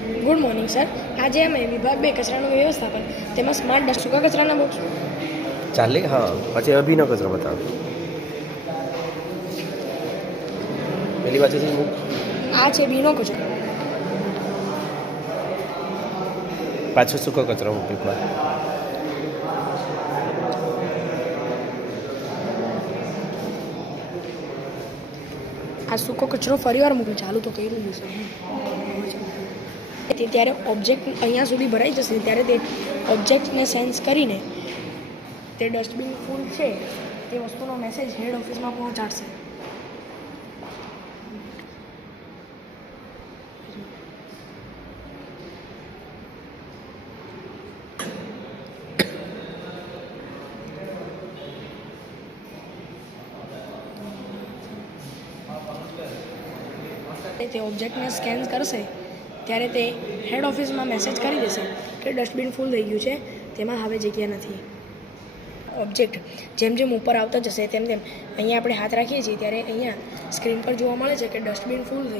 Good morning sir. આજે અમે વિભાગ 2 કચરાનું વ્યવસ્થાપન તેમાં સ્માર્ટ ડસ્ટ સૂકા કચરાના બોક્સ. ચાલે હા, પછી અભિનો કચરો બતાવો. પહેલી વાત છે આ છે ભીનો કચરો. પાછો સૂકો કચરો મૂક એકવાર. આ સૂકો કચરો ફરીવાર મૂકે. ચાલુ તો કર્યું છે સર. ત્યારે ઓબ્જેક્ટ અહીંયા સુધી ભરાઈ જશે ત્યારે તે ઓબ્જેક્ટને સેન્સ કરીને તે ડસ્ટબિન ફૂલ છે તે વસ્તુનો મેસેજ હેડ ઓફિસમાં પહોંચાડશે. તે ઓબ્જેક્ટને સ્કેન કરશે ત્યારે તે હેડ ઓફિસમાં મેસેજ કરી દેશે કે ડસ્ટબિન ફૂલ થઈ ગયું છે, તેમાં હવે જગ્યા નથી. ઓબ્જેક્ટ જેમ જેમ ઉપર આવતા જશે તેમ તેમ અહીંયા આપણે હાથ રાખીએ છીએ ત્યારે અહીંયા સ્ક્રીન પર જોવા મળે છે કે ડસ્ટબિન ફૂલ થઈ